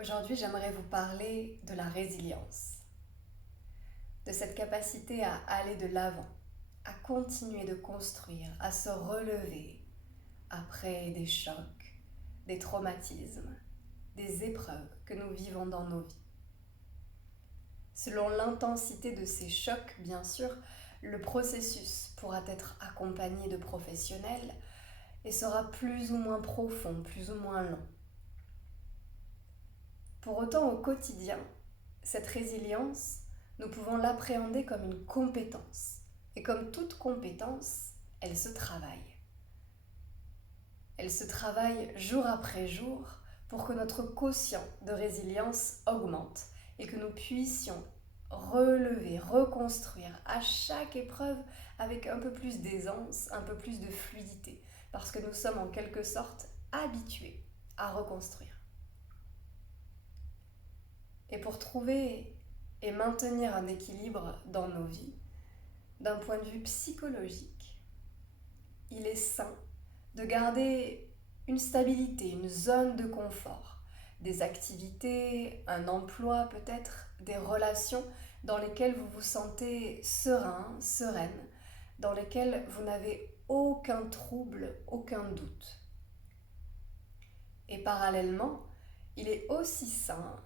Aujourd'hui, j'aimerais vous parler de la résilience, de cette capacité à aller de l'avant, à continuer de construire, à se relever après des chocs, des traumatismes, des épreuves que nous vivons dans nos vies. Selon l'intensité de ces chocs, bien sûr, le processus pourra être accompagné de professionnels et sera plus ou moins profond, plus ou moins long. Pour autant, au quotidien, cette résilience, nous pouvons l'appréhender comme une compétence. Et comme toute compétence, elle se travaille. Elle se travaille jour après jour pour que notre quotient de résilience augmente et que nous puissions relever, reconstruire à chaque épreuve avec un peu plus d'aisance, un peu plus de fluidité, parce que nous sommes en quelque sorte habitués à reconstruire. Et pour trouver et maintenir un équilibre dans nos vies, d'un point de vue psychologique, il est sain de garder une stabilité, une zone de confort, des activités, un emploi peut-être, des relations dans lesquelles vous vous sentez serein, sereine, dans lesquelles vous n'avez aucun trouble, aucun doute. Et parallèlement, il est aussi sain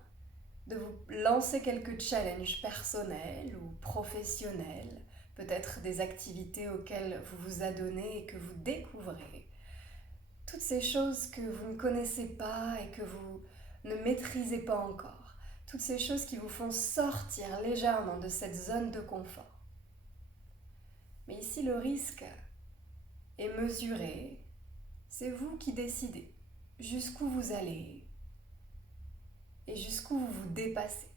de vous lancer quelques challenges personnels ou professionnels, peut-être des activités auxquelles vous vous adonnez et que vous découvrez. Toutes ces choses que vous ne connaissez pas et que vous ne maîtrisez pas encore. Toutes ces choses qui vous font sortir légèrement de cette zone de confort. Mais ici, le risque est mesuré. C'est vous qui décidez jusqu'où vous allez et jusqu'où vous vous dépassez.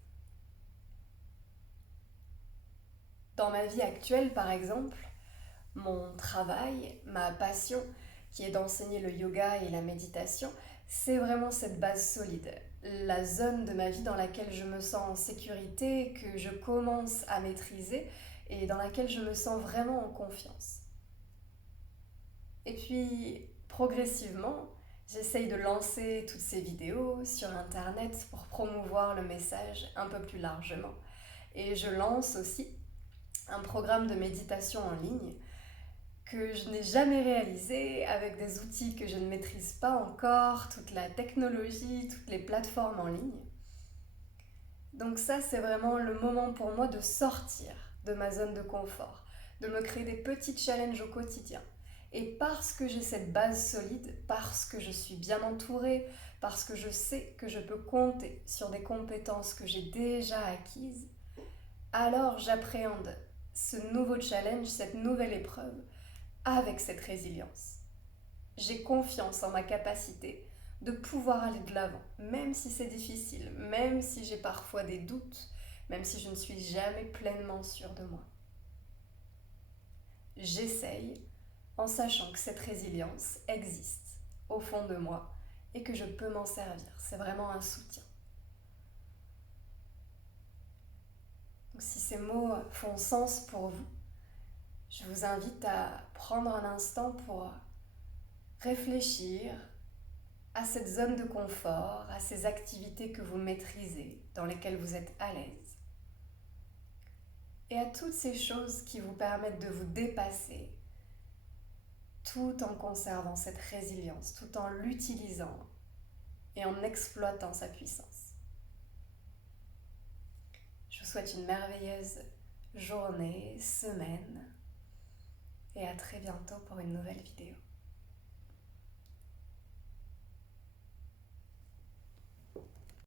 Dans ma vie actuelle, par exemple, mon travail, ma passion, qui est d'enseigner le yoga et la méditation, c'est vraiment cette base solide, la zone de ma vie dans laquelle je me sens en sécurité, que je commence à maîtriser et dans laquelle je me sens vraiment en confiance. Et puis, progressivement, j'essaye de lancer toutes ces vidéos sur Internet pour promouvoir le message un peu plus largement. Et je lance aussi un programme de méditation en ligne que je n'ai jamais réalisé avec des outils que je ne maîtrise pas encore, toute la technologie, toutes les plateformes en ligne. Donc ça, c'est vraiment le moment pour moi de sortir de ma zone de confort, de me créer des petits challenges au quotidien. Et parce que j'ai cette base solide, parce que je suis bien entourée, parce que je sais que je peux compter sur des compétences que j'ai déjà acquises, alors j'appréhende ce nouveau challenge, cette nouvelle épreuve, avec cette résilience. J'ai confiance en ma capacité de pouvoir aller de l'avant, même si c'est difficile, même si j'ai parfois des doutes, même si je ne suis jamais pleinement sûre de moi. J'essaye en sachant que cette résilience existe au fond de moi et que je peux m'en servir. C'est vraiment un soutien. Donc, si ces mots font sens pour vous, je vous invite à prendre un instant pour réfléchir à cette zone de confort, à ces activités que vous maîtrisez, dans lesquelles vous êtes à l'aise, et à toutes ces choses qui vous permettent de vous dépasser, tout en conservant cette résilience, tout en l'utilisant et en exploitant sa puissance. Je vous souhaite une merveilleuse journée, semaine, et à très bientôt pour une nouvelle vidéo.